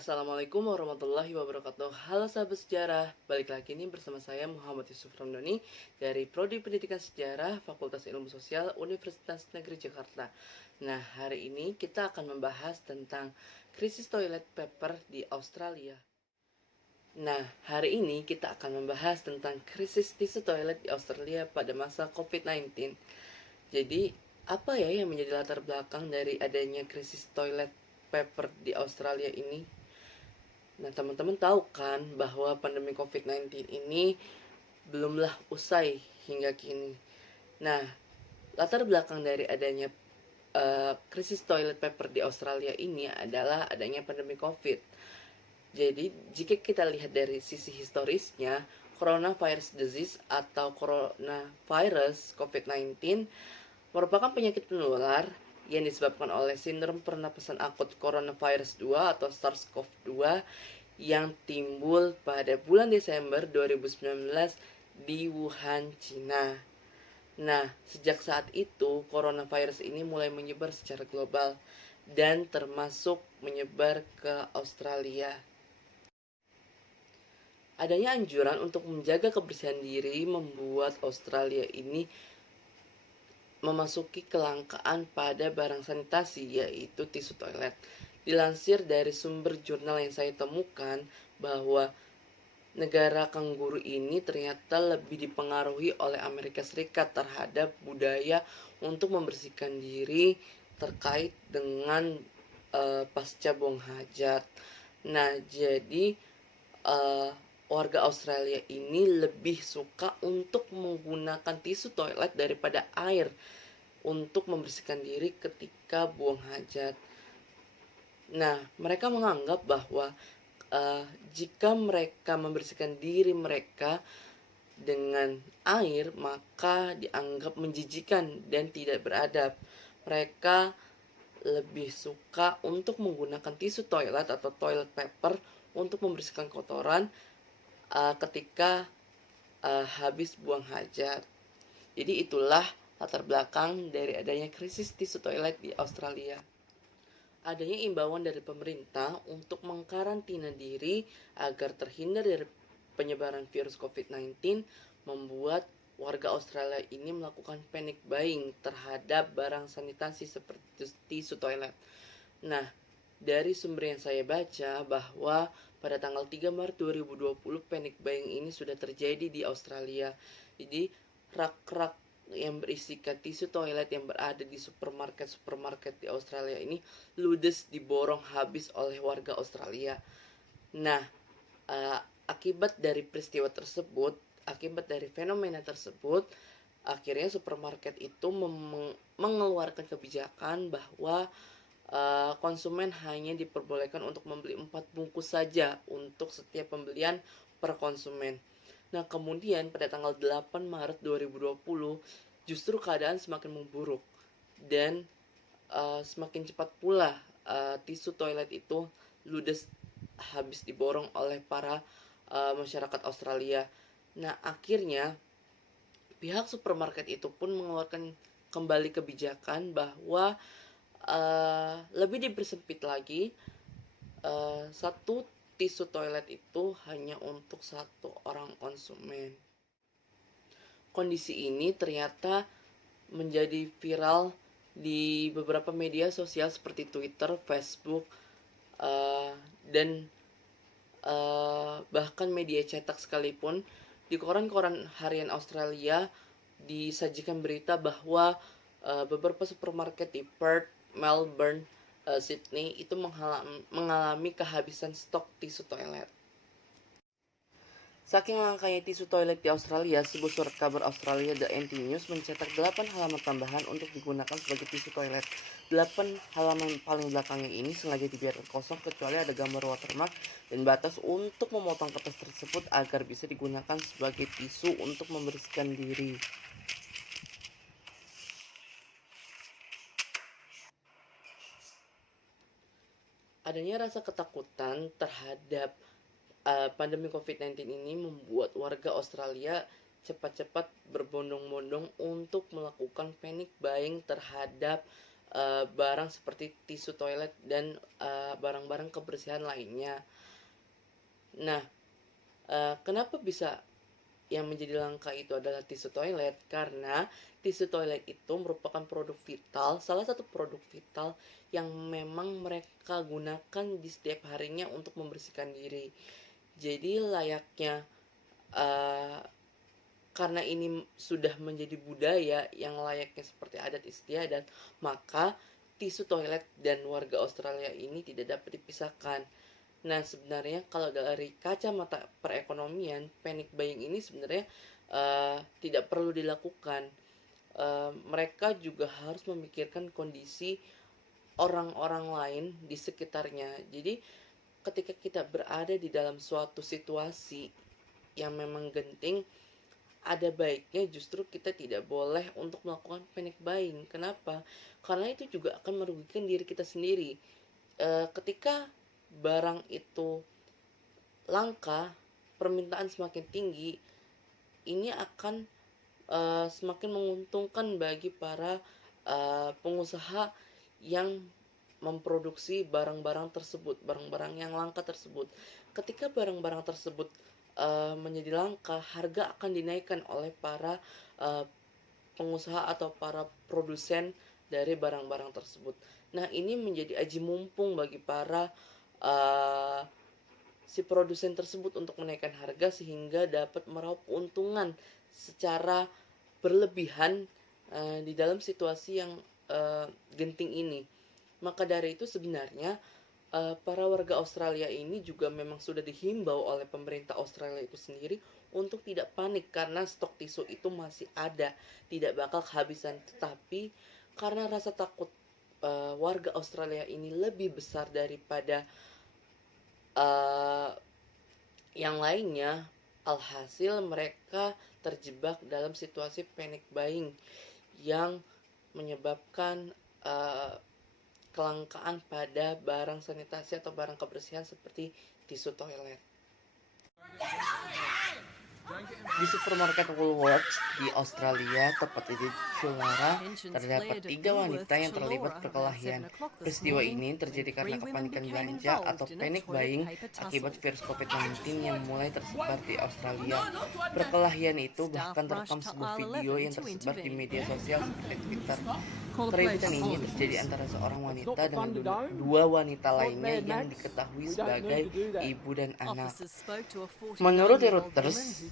Assalamualaikum warahmatullahi wabarakatuh. Halo sahabat sejarah, balik lagi nih bersama saya Muhammad Yusuf Ramdhani dari Prodi Pendidikan Sejarah Fakultas Ilmu Sosial Universitas Negeri Jakarta. Nah, hari ini kita akan membahas tentang krisis toilet paper di Australia. Nah, hari ini kita akan membahas tentang krisis tisu toilet di Australia pada masa COVID-19. Jadi, apa ya yang menjadi latar belakang dari adanya krisis toilet paper di Australia ini? Nah, teman-teman tahu kan bahwa pandemi COVID-19 ini belumlah usai hingga kini. Nah, latar belakang dari adanya krisis toilet paper di Australia ini adalah adanya pandemi COVID. Jadi, jika kita lihat dari sisi historisnya, coronavirus disease atau coronavirus COVID-19 merupakan penyakit penular yang disebabkan oleh sindrom pernapasan akut coronavirus 2 atau SARS-CoV-2 yang timbul pada bulan Desember 2019 di Wuhan, Cina. Nah, sejak saat itu coronavirus ini mulai menyebar secara global dan termasuk menyebar ke Australia. Adanya anjuran untuk menjaga kebersihan diri membuat Australia ini memasuki kelangkaan pada barang sanitasi, yaitu tisu toilet. Dilansir dari sumber jurnal yang saya temukan bahwa negara kanguru ini ternyata lebih dipengaruhi oleh Amerika Serikat terhadap budaya untuk membersihkan diri terkait dengan pasca buang hajat. Nah, jadi warga Australia ini lebih suka untuk menggunakan tisu toilet daripada air untuk membersihkan diri ketika buang hajat. Nah, mereka menganggap bahwa jika mereka membersihkan diri mereka dengan air, maka dianggap menjijikan dan tidak beradab. Mereka lebih suka untuk menggunakan tisu toilet atau toilet paper untuk membersihkan kotoran ketika habis buang hajat. Jadi itulah latar belakang dari adanya krisis tisu toilet di Australia. Adanya imbauan dari pemerintah untuk mengkarantina diri agar terhindar dari penyebaran virus COVID-19 membuat warga Australia ini melakukan panic buying terhadap barang sanitasi seperti tisu toilet. Nah, dari sumber yang saya baca bahwa pada tanggal 3 Maret 2020 panic buying ini sudah terjadi di Australia. Jadi rak-rak yang berisikan tisu toilet yang berada di supermarket di Australia ini ludes diborong habis oleh warga Australia. Nah, akibat dari peristiwa tersebut, akibat dari fenomena tersebut, akhirnya supermarket itu mengeluarkan kebijakan bahwa konsumen hanya diperbolehkan untuk membeli 4 bungkus saja untuk setiap pembelian per konsumen. Nah, kemudian pada tanggal 8 Maret 2020 justru keadaan semakin memburuk dan semakin cepat pula tisu toilet itu ludes habis diborong oleh para masyarakat Australia. Nah, akhirnya pihak supermarket itu pun mengeluarkan kembali kebijakan bahwa lebih dipersempit lagi, satu tisu toilet itu hanya untuk satu orang konsumen. Kondisi ini ternyata menjadi viral di beberapa media sosial seperti Twitter, Facebook, dan bahkan media cetak sekalipun. Di koran-koran harian Australia disajikan berita bahwa beberapa supermarket di Perth, Melbourne, Sydney itu mengalami kehabisan stok tisu toilet. Saking langkanya tisu toilet di Australia, sebuah surat kabar Australia The NT News mencetak 8 halaman tambahan untuk digunakan sebagai tisu toilet. 8 halaman paling belakangnya ini sengaja dibiarkan kosong kecuali ada gambar watermark dan batas untuk memotong kertas tersebut agar bisa digunakan sebagai tisu untuk membersihkan diri. Adanya rasa ketakutan terhadap pandemi COVID-19 ini membuat warga Australia cepat-cepat berbondong-bondong untuk melakukan panic buying terhadap barang seperti tisu toilet dan barang-barang kebersihan lainnya. Nah, kenapa bisa yang menjadi langka itu adalah tisu toilet? Karena tisu toilet itu merupakan produk vital, salah satu produk vital yang memang mereka gunakan di setiap harinya untuk membersihkan diri. Jadi layaknya uh, karena ini sudah menjadi budaya yang layaknya seperti adat istiadat, maka tisu toilet dan warga Australia ini tidak dapat dipisahkan. Nah, sebenarnya kalau dari kacamata perekonomian, panic buying ini sebenarnya tidak perlu dilakukan. Mereka juga harus memikirkan kondisi orang-orang lain di sekitarnya. Jadi, ketika kita berada di dalam suatu situasi yang memang genting, ada baiknya justru kita tidak boleh untuk melakukan panic buying. Kenapa? Karena itu juga akan merugikan diri kita sendiri. Ketika barang itu langka, permintaan semakin tinggi, ini akan semakin menguntungkan bagi para pengusaha yang memproduksi barang-barang tersebut, barang-barang yang langka tersebut. Ketika barang-barang tersebut menjadi langka, harga akan dinaikkan oleh para pengusaha atau para produsen dari barang-barang tersebut. Nah, ini menjadi aji mumpung bagi para si produsen tersebut untuk menaikkan harga sehingga dapat meraup keuntungan secara berlebihan di dalam situasi yang genting ini. Maka dari itu sebenarnya para warga Australia ini juga memang sudah dihimbau oleh pemerintah Australia itu sendiri untuk tidak panik karena stok tisu itu masih ada, tidak bakal kehabisan. Tetapi karena rasa takut warga Australia ini lebih besar daripada yang lainnya, alhasil mereka terjebak dalam situasi panic buying yang menyebabkan kelangkaan pada barang sanitasi atau barang kebersihan seperti tisu toilet. Di supermarket Woolworths di Australia, tepat di Shullara, terdapat 3 wanita yang terlibat perkelahian. Peristiwa ini terjadi karena kepanikan belanja atau panic buying akibat virus COVID-19 yang mulai tersebar di Australia. Perkelahian itu bahkan terekam sebuah video yang tersebar di media sosial seperti Twitter. Keributan ini terjadi antara seorang wanita dengan dua wanita lainnya yang diketahui sebagai ibu dan anak. Menurut Reuters,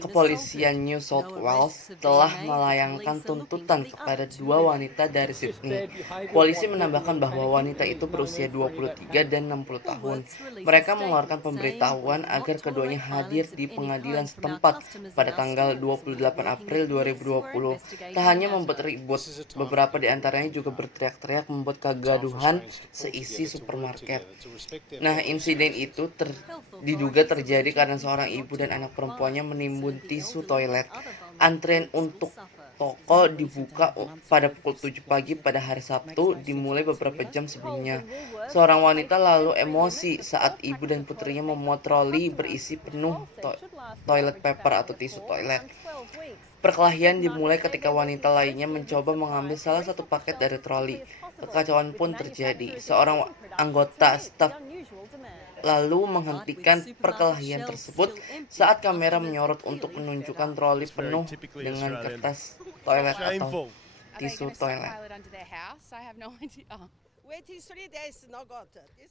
kepolisian New South Wales telah melayangkan tuntutan kepada 2 wanita dari Sydney. Polisi menambahkan bahwa wanita itu berusia 23 dan 60 tahun. Mereka mengeluarkan pemberitahuan agar keduanya hadir di pengadilan setempat pada tanggal 28 April 2020. Tak hanya membuat ribut, beberapa di antaranya juga berteriak-teriak membuat kegaduhan seisi supermarket. Nah, insiden itu diduga terjadi karena seorang ibu dan anak perempuannya menimbun tisu toilet. Antrean untuk toko dibuka pada pukul 7 pagi pada hari Sabtu, dimulai beberapa jam sebelumnya. Seorang wanita lalu emosi saat ibu dan putrinya memuat troli berisi penuh toilet paper atau tisu toilet. Perkelahian dimulai ketika wanita lainnya mencoba mengambil salah satu paket dari troli. Kekacauan pun terjadi. Seorang anggota staf lalu menghentikan perkelahian tersebut saat kamera menyorot untuk menunjukkan troli penuh dengan kertas toilet atau tisu toilet.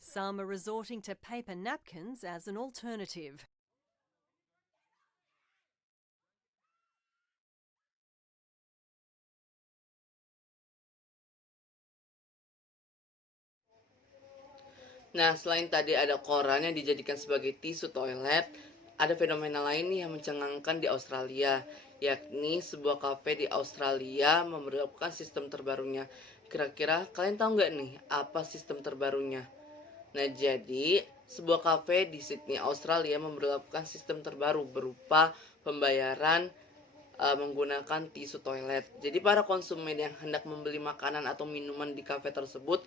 Some are resorting to paper napkins as an alternative. Nah, selain tadi ada koran yang dijadikan sebagai tisu toilet, ada fenomena lain nih yang mencengangkan di Australia, yakni sebuah kafe di Australia memperlakukan sistem terbarunya. Kira-kira kalian tahu nggak nih apa sistem terbarunya? Nah, jadi sebuah kafe di Sydney, Australia memperlakukan sistem terbaru berupa pembayaran menggunakan tisu toilet. Jadi para konsumen yang hendak membeli makanan atau minuman di kafe tersebut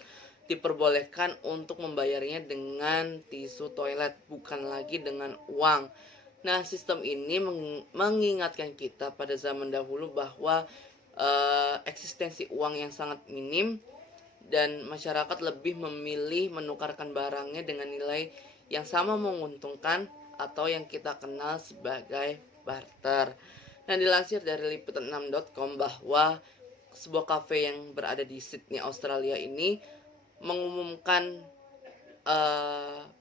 diperbolehkan untuk membayarnya dengan tisu toilet, bukan lagi dengan uang. Nah, sistem ini mengingatkan kita pada zaman dahulu bahwa eksistensi uang yang sangat minim, dan masyarakat lebih memilih menukarkan barangnya dengan nilai yang sama menguntungkan atau yang kita kenal sebagai barter. Nah, dilansir dari liputan6.com bahwa sebuah kafe yang berada di Sydney, Australia ini mengumumkan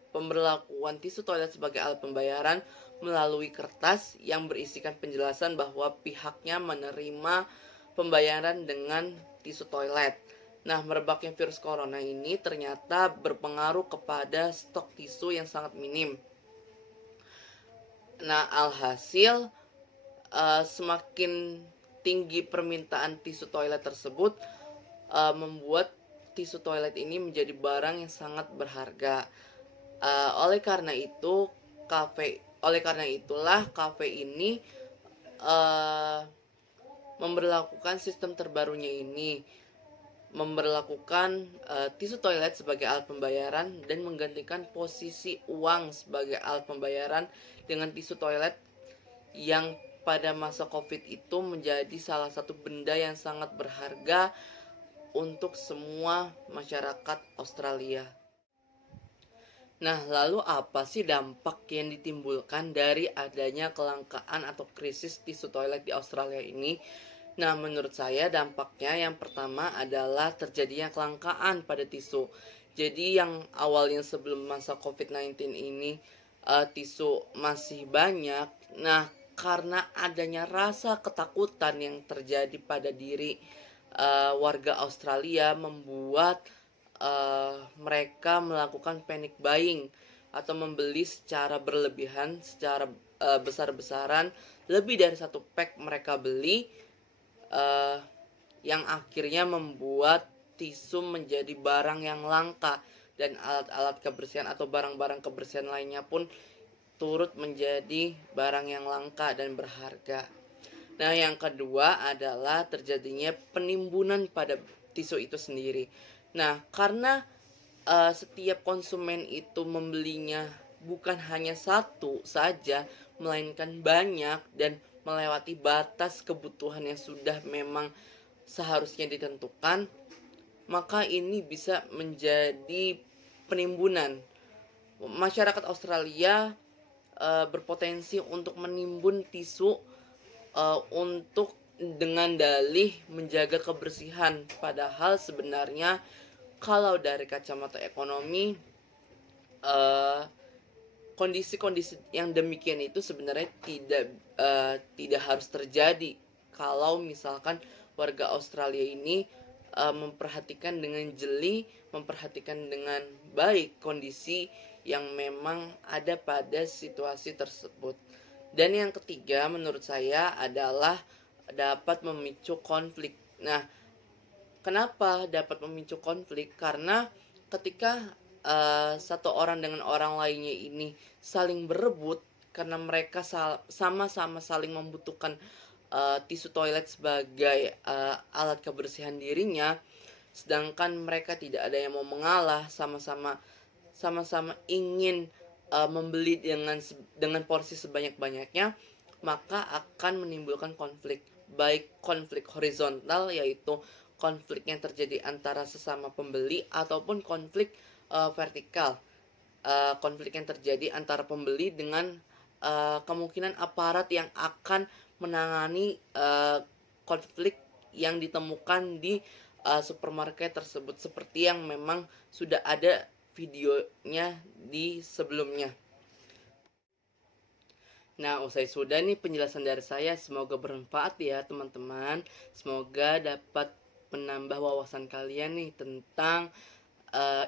pemberlakuan tisu toilet sebagai alat pembayaran melalui kertas yang berisikan penjelasan bahwa pihaknya menerima pembayaran dengan tisu toilet. Nah, merebaknya virus corona ini ternyata berpengaruh kepada stok tisu yang sangat minim. Nah, alhasil semakin tinggi permintaan tisu toilet tersebut membuat tisu toilet ini menjadi barang yang sangat berharga. Oleh karena itulah kafe ini memberlakukan sistem terbarunya ini, memberlakukan tisu toilet sebagai alat pembayaran dan menggantikan posisi uang sebagai alat pembayaran dengan tisu toilet yang pada masa Covid itu menjadi salah satu benda yang sangat berharga untuk semua masyarakat Australia. Nah, lalu apa sih dampak yang ditimbulkan dari adanya kelangkaan atau krisis tisu toilet di Australia ini? Nah, menurut saya dampaknya yang pertama adalah terjadinya kelangkaan pada tisu. Jadi yang awalnya sebelum masa COVID-19 ini tisu masih banyak. Nah, karena adanya rasa ketakutan yang terjadi pada diri warga Australia membuat mereka melakukan panic buying atau membeli secara berlebihan, secara besar-besaran, lebih dari satu pack mereka beli, yang akhirnya membuat tisu menjadi barang yang langka dan alat-alat kebersihan atau barang-barang kebersihan lainnya pun turut menjadi barang yang langka dan berharga. Nah, yang kedua adalah terjadinya penimbunan pada tisu itu sendiri. Nah, karena setiap konsumen itu membelinya bukan hanya satu saja, melainkan banyak dan melewati batas kebutuhan yang sudah memang seharusnya ditentukan, maka ini bisa menjadi penimbunan. Masyarakat Australia berpotensi untuk menimbun tisu untuk dengan dalih menjaga kebersihan, padahal sebenarnya kalau dari kacamata ekonomi kondisi-kondisi yang demikian itu sebenarnya tidak harus terjadi kalau misalkan warga Australia ini memperhatikan dengan jeli, memperhatikan dengan baik kondisi yang memang ada pada situasi tersebut. Dan yang ketiga menurut saya adalah dapat memicu konflik. Nah, kenapa dapat memicu konflik? Karena ketika satu orang dengan orang lainnya ini saling berebut karena mereka sama-sama saling membutuhkan tisu toilet sebagai alat kebersihan dirinya, sedangkan mereka tidak ada yang mau mengalah, sama-sama ingin membeli dengan porsi sebanyak-banyaknya, maka akan menimbulkan konflik, baik konflik horizontal yaitu konflik yang terjadi antara sesama pembeli, ataupun konflik vertikal, konflik yang terjadi antara pembeli dengan kemungkinan aparat yang akan menangani konflik yang ditemukan di supermarket tersebut, seperti yang memang sudah ada videonya di sebelumnya. Nah, usai sudah nih penjelasan dari saya, semoga bermanfaat ya teman-teman. Semoga dapat menambah wawasan kalian nih tentang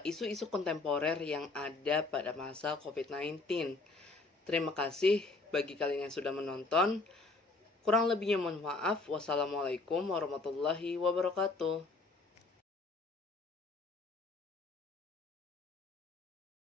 isu-isu kontemporer yang ada pada masa COVID-19. Terima kasih bagi kalian yang sudah menonton. Kurang lebihnya mohon maaf. Wassalamualaikum warahmatullahi wabarakatuh.